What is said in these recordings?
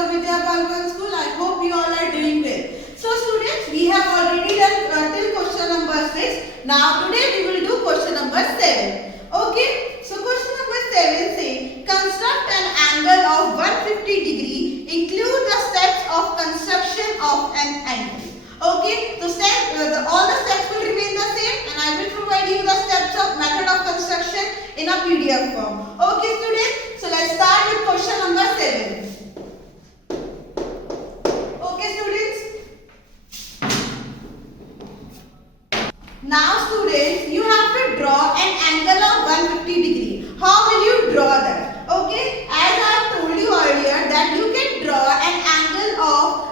of Vidhya Bal Bhawan school. I hope you all are doing well. So students, we have already done till question number 6. Now today we will do question number 7. Okay. So question number 7 says, construct an angle of 150 degree. Include the steps of construction of an angle. Okay. So all the steps will remain the same, and I will provide you the steps of method of construction in a PDF form. Okay students. So let's start with question number 7. Okay students. Now students, you have to draw an angle of 150 degree. How will you draw that? Okay, as I have told you earlier that you can draw an angle of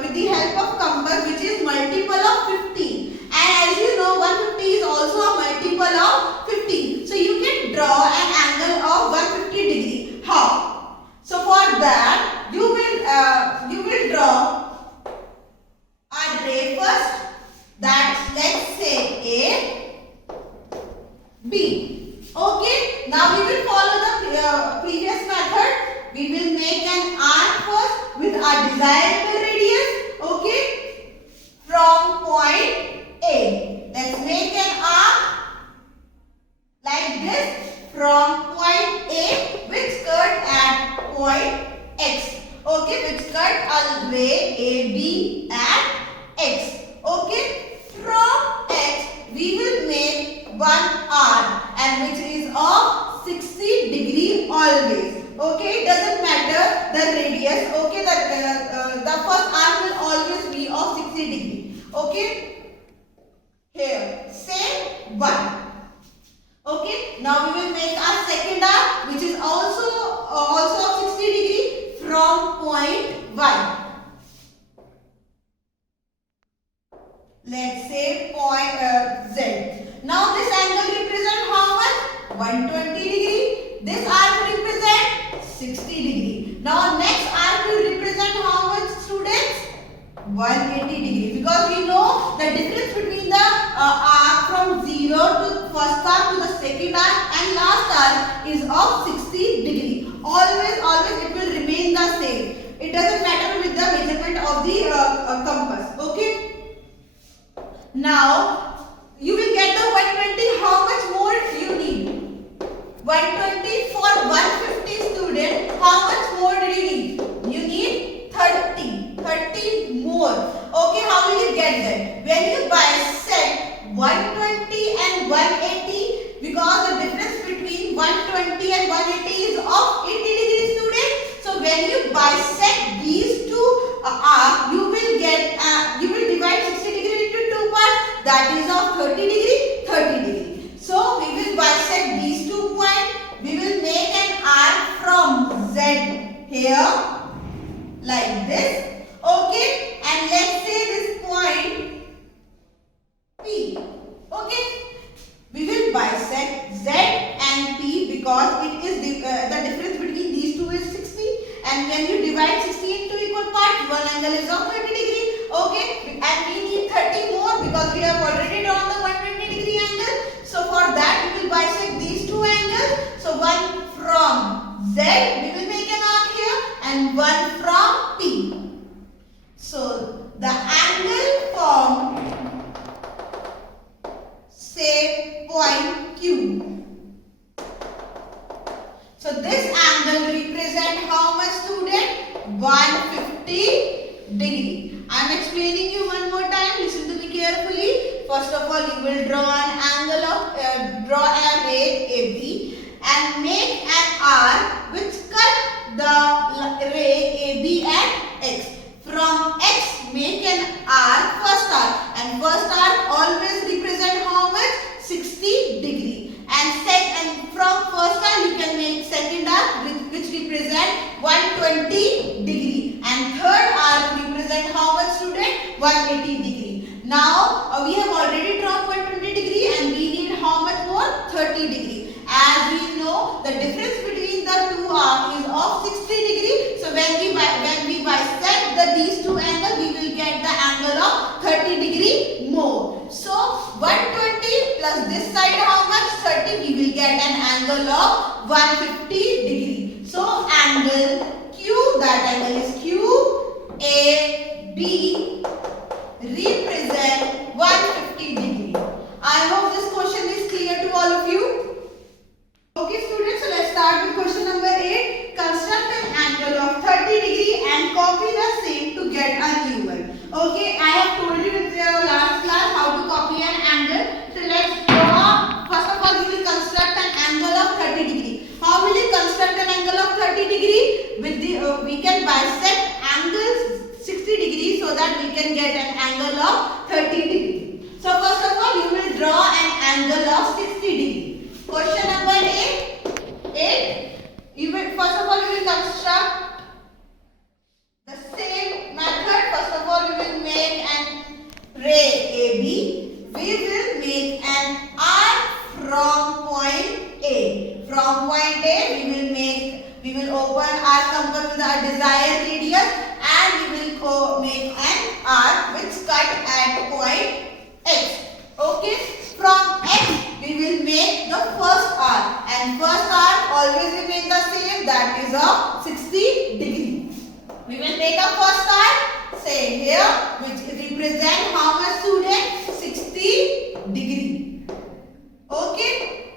with the help of compass, which is multiple of 15. And as you know, 150 is also a multiple of 15. So you can draw an angle of 150 degree. How? So for that, you will draw a ray first. That's, let's say, A, B. Okay. Now we will follow the previous method. We will make an arc first with our desirable radius. Okay. From point A. Let's make an arc like this from point A with skirt at point X. Okay. With skirt all the way AB at X. Okay. From X, we will make one arc, and which is of 60 degree always. Okay, it doesn't matter the radius. Okay, the first arc will always be of 60 degree. Okay, here same one. Okay, now we will make our second arc, which is also of 60 degree from point Y. Let's say point Z. Now this angle represents how much? 120 degree. This arc represents 60 degree. Now next arc will represent how much, students? 180 degree. Because we know the difference between the arc from 0 to first arc to the second arc and last arc is of 60 degree. Always it will remain the same. It doesn't matter with the measurement of the compass. Okay. Now, you will get the 120. How much more you need? 120 for 150 student. How much more do you need? You need 30. 30 more. Okay, how will you get that? When you bisect 120 and 180, because the difference between 120 and 180 is of 80 degrees, student. So when you bisect these two arcs, you will divide 60 degree into two parts. That is of 30 degree, 30 degree. So we will bisect these 2 points. We will make an arc from Z here like this. Okay, and let's say this point P. Okay, we will bisect Z and P because it is the difference between these two is 60, and when you divide 60 into equal parts, one angle is of 30 degree. Okay, and we need 30 more because we have already drawn the 120 degree angle. So for that we will bisect these two angles. So one from Z, we will make an arc here, and one from P. So the angle from, say, point Q. So this angle represents how much, student? 150 degree. I am explaining you one more time. Listen to me carefully. First of all, you will draw an angle of draw a ray AB and make an arc which cut the ray AB at X. From X, make an arc, first arc, and first arc always represent how much? 60 degree. And from first arc you can make second arc which represent 120 degree, and third arc represent how much, student? 180 degree. Now we have already drawn 120 degree and we need how much more? 30 degree. As we know, the difference between the two arcs is of 60 degree. So when we bisect these two angles, we will get the angle of 30 degree more. So 120 plus this side how much? 30. We will get an angle of 150 degree. So angle Q, that angle is Q, A, B represent 150 degree. I hope this question is clear to all of you. Okay students, so let's start with question number 8. Construct an angle of 30 degree and copy the same to get a new one. Okay, I have told you in the last class how to copy an angle. So let's draw. First of all, we will construct an angle of 30 degree. How will you construct an angle of 30 degree? With the we can bisect angles 60 degrees so that we can get an angle of 30 degree. So first of all, you will draw an angle of 60 degree. Question number 8. You will first of all you will construct the same method. First of all, we will make an ray AB. We will make an arc from point A. From point A, we will open our compass with our desired radius, and we will make an arc which cut at point X. Okay. From X, we will make the first arc, and first arc always remain the same. That is of 60 degree. We will make a first arc, say here, which represent how much student? 60 degree. Okay.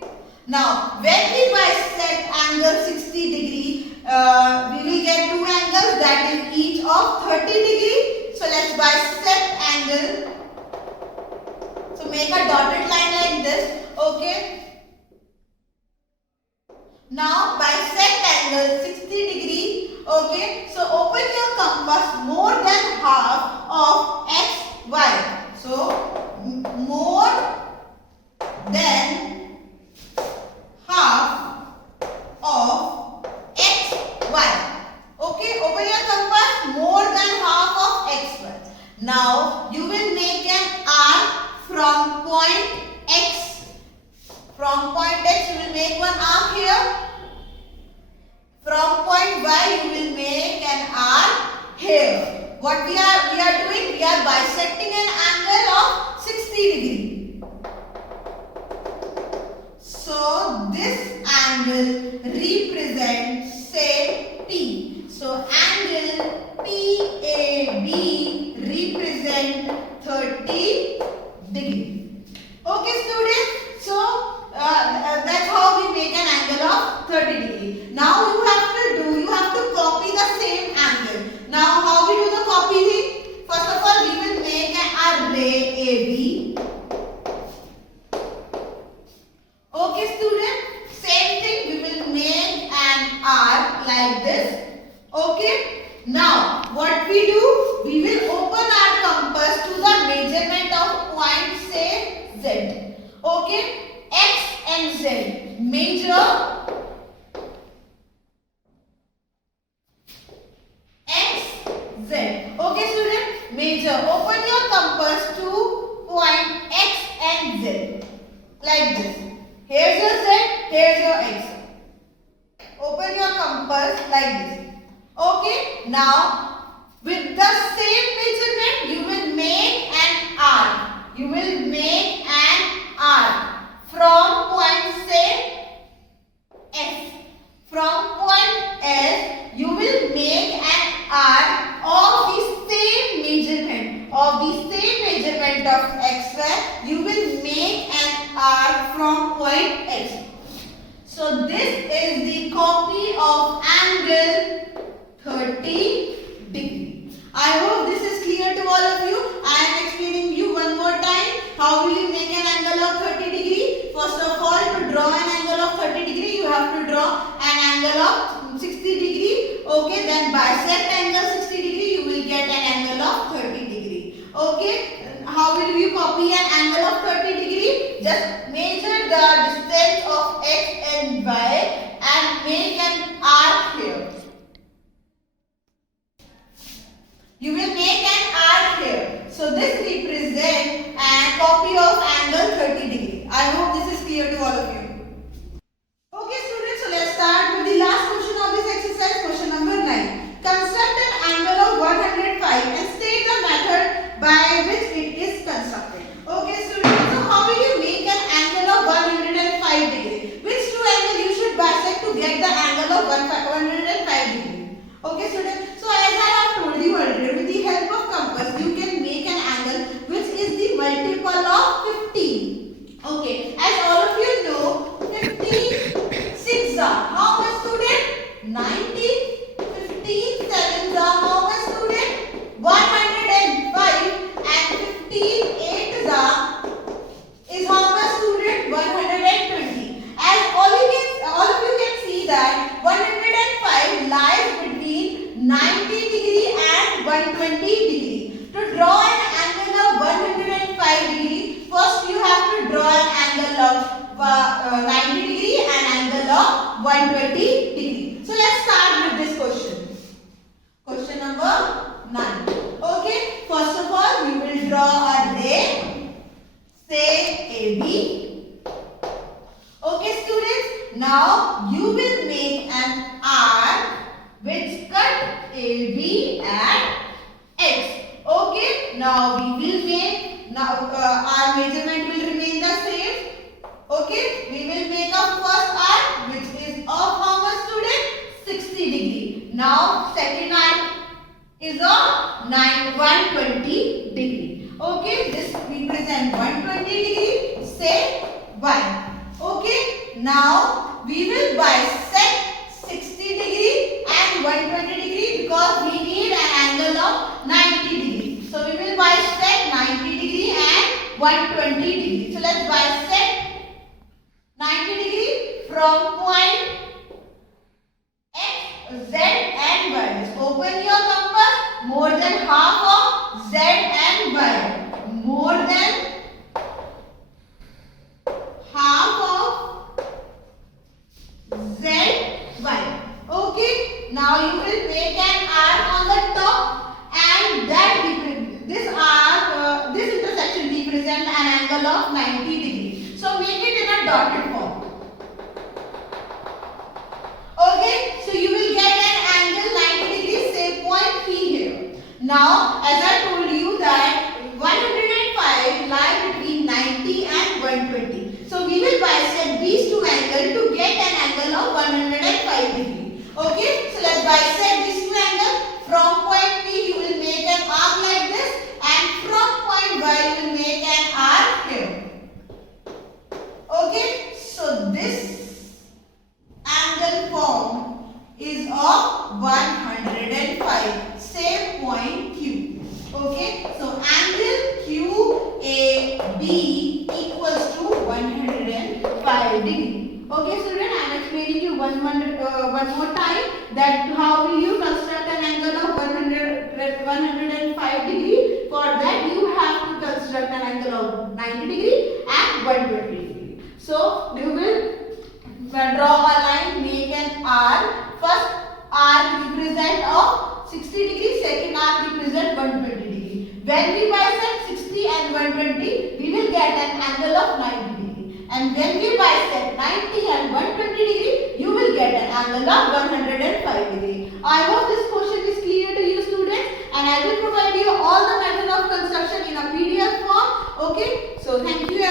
Now, when we bisect angle 60 degree, we will get two angles that is each of 30 degree. So let's bisect angle. So make a dotted line like this. Okay. Now bisect angle 60 degree. Okay. So open your compass more than half of XY. So more than half of XY. Okay. Open your compass more than half of XY. Now you will make an arc from point X. From point X you will make one arc here. From point Y you will make an arc here. What we are doing? We are bisecting an angle of 60 degree. So this angle represents, say, P. So angle PAB represent 30 degree. Okay students, so that's how we make an angle of 30 degree. Now you have to copy the same angle. Now how we do the copying? First of all, we will make an array AB. Okay student, same thing, we will make an arc like this. Okay. Now what we do? We will open our compass to the measurement of point, say, Z. Okay. X and Z. Measure X, Z. Okay student. Measure. Open your compass to point X and Z. Like this. Here's your Z. Here's your X. Open your compass like this. Okay. Now with the same measurement, you will make an arc. You will make an arc from point, say, S. From point S, you will make an arc of the same measurement. Of the same measurement of XY, you will make an arc from point X. So this is the copy of angle 30 degree. I hope this is clear to all of you. I am explaining you one more time. How will you make an angle of 30 degree? First of all, to draw an angle of 30 degree, you have to draw an angle of 60 degree. Okay, then bisect angle 60 degree, you will get an angle of 30 degree. Okay, how will you copy an angle of 30 degree? Just measure the distance of X and Y and make an arc here. You will make an arc here. So this represents a copy of angle 30 degree. I hope this is clear to all of you. Okay students, so let's start with the last question of this exercise, question number 9. Construct an angle of 105 and state the method by which it is constructed. Okay students, so how will you make an angle of 105 degree? Which two angles you should bisect to get the angle of 105 degree? Okay. Okay students, so as I have told you earlier, with the help of compass you can make an angle which is the multiple of 50. Okay, as all of you know, 56 are how much student? 90. 15 sevens are how much student? 105. And 15 eights are is how much student? 120. As all of you can see that 105 lies between 90 degree and 120 degree. To draw an angle of 105 degree, first you have to draw an angle of 90 degree and angle of 120 degree. So let's start with this question. Question number 9. Okay, first of all we will draw a ray, say AB. Okay students, now you will make an arc which cut AB at X. Okay, now we will make, our measurement will remain the same. Okay, we will make a first arc which is of how much student? 60 degree. Now second arc is of 120 degree. Okay, this represent 120 degree, say Y. Okay, now we will bisect 60 degree and 120 degree because we need an angle of 90 degree. So we will bisect 90 degree and 120 degree. So let's bisect 90 degree from point X, Z and Y. Just open your compass. More than half of Z and Y. More than half of Z, Y. Okay. Now you will make an arc on the top, and this intersection represent an angle of 90 degree. So make it in a dotted form. Okay. So you will get an angle 90 degree. Say point P here. Now, as I told you that 105 lie between 90 and 120. So we will bisect these two angles to get an angle of 105 degree. Okay, so let's bisect these two angles. From point P you will make an arc like this, and from point Y you will make an arc here. Okay, so this angle form is of 105. Same point Q. Okay, so angle QAB equals to 105 degree. Okay student, I am explaining you one more time that how will you construct an angle of 105 degree. For that you have to construct an angle of 90 degree and 120 degree. So you will draw a line, make an arc. First arc represent of 60 degree, second arc represent 120 degree. When we bisect 60 and 120, we will get an angle of 90 degree. And when we bisect 90 and 120 degree, you will get an angle of 105 degree. I hope this question is clear to you students, and I will provide you all the method of construction in a PDF form. Okay, so thank you.